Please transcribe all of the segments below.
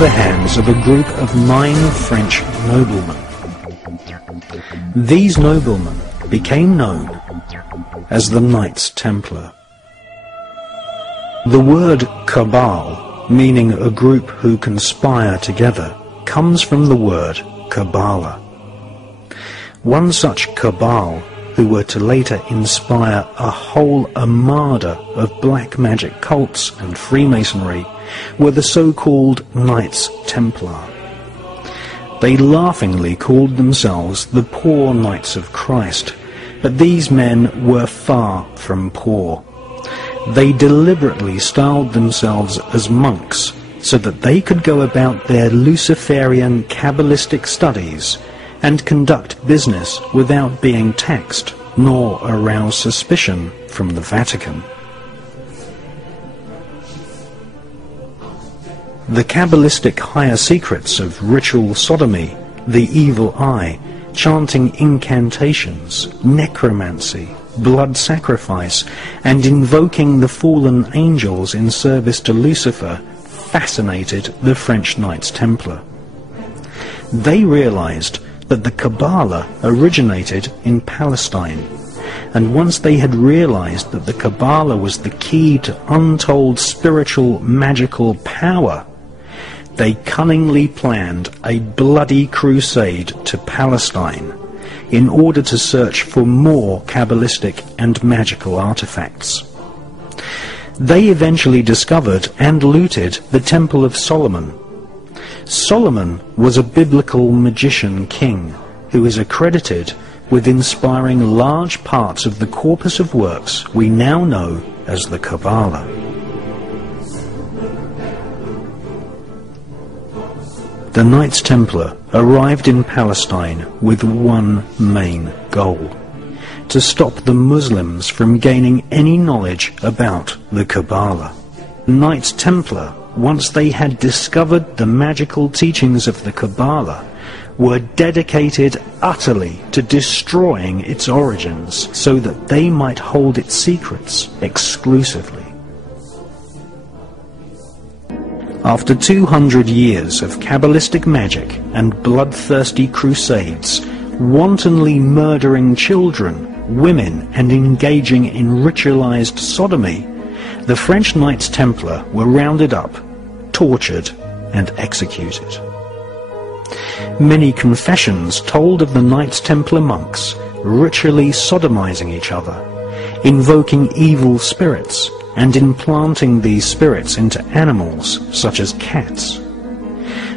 the hands of a group of 9 French noblemen. These noblemen became known as the Knights Templar. The word cabal, meaning a group who conspire together, comes from the word Kabbalah. One such cabal, who were to later inspire a whole armada of black magic cults and Freemasonry, were the so-called Knights Templar. They laughingly called themselves the Poor Knights of Christ, but these men were far from poor. They deliberately styled themselves as monks so that they could go about their Luciferian Kabbalistic studies and conduct business without being taxed nor arouse suspicion from the Vatican. The Kabbalistic higher secrets of ritual sodomy, the evil eye, chanting incantations, necromancy, blood sacrifice, and invoking the fallen angels in service to Lucifer fascinated the French Knights Templar. They realized that the Kabbalah originated in Palestine, and once they had realized that the Kabbalah was the key to untold spiritual magical power, they cunningly planned a bloody crusade to Palestine in order to search for more Kabbalistic and magical artifacts. They eventually discovered and looted the Temple of Solomon. Solomon was a biblical magician king who is accredited with inspiring large parts of the corpus of works we now know as the Kabbalah. The Knights Templar arrived in Palestine with one main goal: to stop the Muslims from gaining any knowledge about the Kabbalah. The Knights Templar, once they had discovered the magical teachings of the Kabbalah, were dedicated utterly to destroying its origins so that they might hold its secrets exclusively. After 200 years of Kabbalistic magic and bloodthirsty crusades, wantonly murdering children, women, and engaging in ritualized sodomy, the French Knights Templar were rounded up, tortured, and executed. Many confessions told of the Knights Templar monks ritually sodomizing each other, invoking evil spirits, and implanting these spirits into animals such as cats.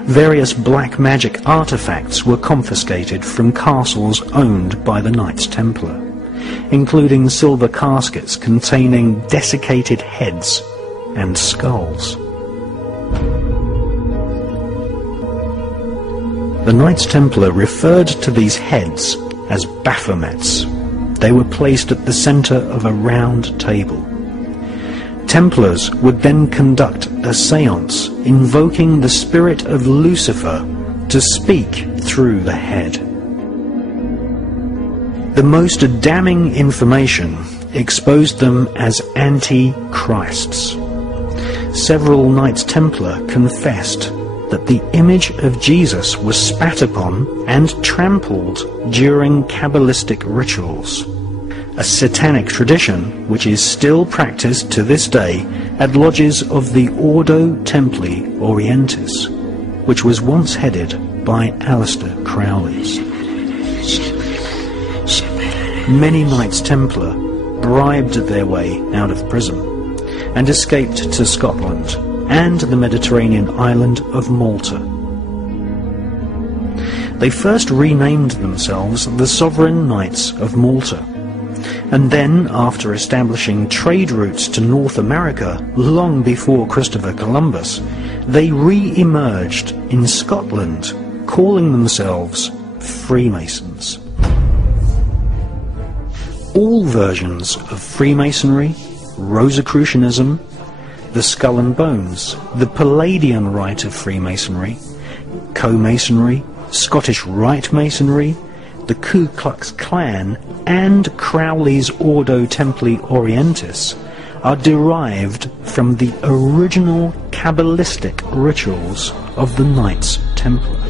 Various black magic artifacts were confiscated from castles owned by the Knights Templar, including silver caskets containing desiccated heads and skulls. The Knights Templar referred to these heads as Baphomets. They were placed at the center of a round table. Templars would then conduct a séance invoking the spirit of Lucifer to speak through the head. The most damning information exposed them as anti-Christs. Several Knights Templar confessed that the image of Jesus was spat upon and trampled during Kabbalistic rituals, a satanic tradition which is still practiced to this day at lodges of the Ordo Templi Orientis, which was once headed by Aleister Crowley. Many Knights Templar bribed their way out of prison and escaped to Scotland and the Mediterranean island of Malta. They first renamed themselves the Sovereign Knights of Malta, and then, after establishing trade routes to North America long before Christopher Columbus, they re-emerged in Scotland, calling themselves Freemasons. All versions of Freemasonry, Rosicrucianism, the Skull and Bones, the Palladian Rite of Freemasonry, Co-Masonry, Scottish Rite Masonry, the Ku Klux Klan, and Crowley's Ordo Templi Orientis are derived from the original Kabbalistic rituals of the Knights Templar.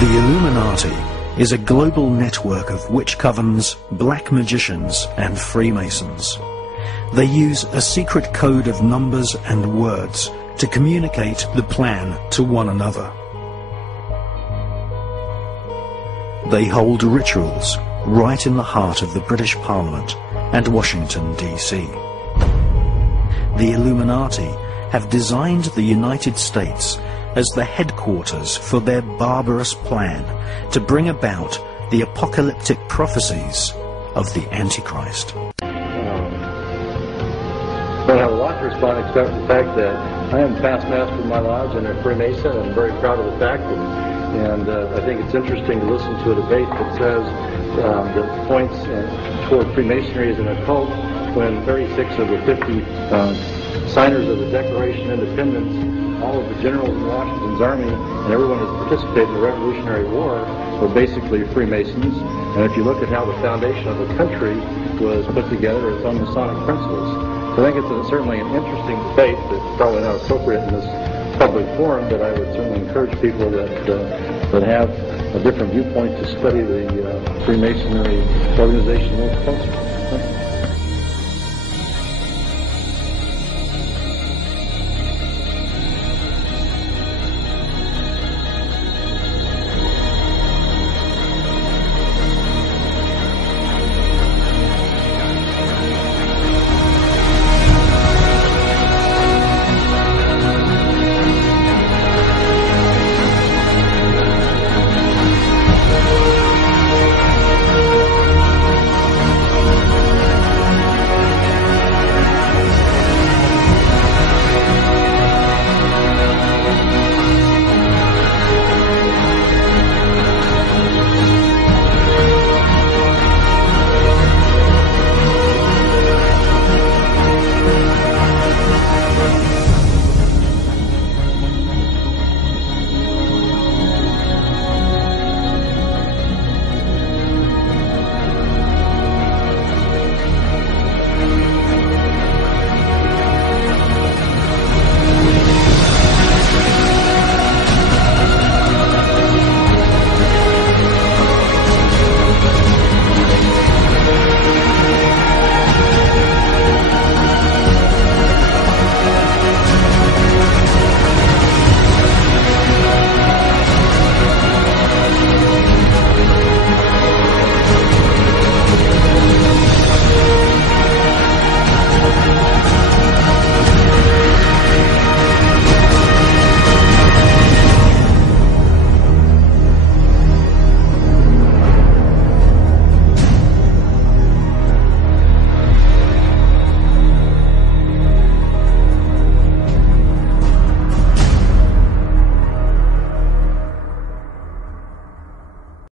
The Illuminati is a global network of witch covens, black magicians and Freemasons. They use a secret code of numbers and words to communicate the plan to one another. They hold rituals right in the heart of the British Parliament and Washington, D.C. The Illuminati have designed the United States as the headquarters for their barbarous plan to bring about the apocalyptic prophecies of the Antichrist. Well, I have a lot to respond except the fact that I am past master of my lodge and a Freemason, and I'm very proud of the fact. And I think it's interesting to listen to a debate that says that points toward Freemasonry as an occult when 36 of the 50 signers of the Declaration of Independence, all of the generals in Washington's army, and everyone who's participated in the Revolutionary War were basically Freemasons. And if you look at how the foundation of the country was put together, it's on Masonic principles. So I think it's certainly an interesting debate that's probably not appropriate in this public forum, but I would certainly encourage people that have a different viewpoint to study the Freemasonry organization more closely.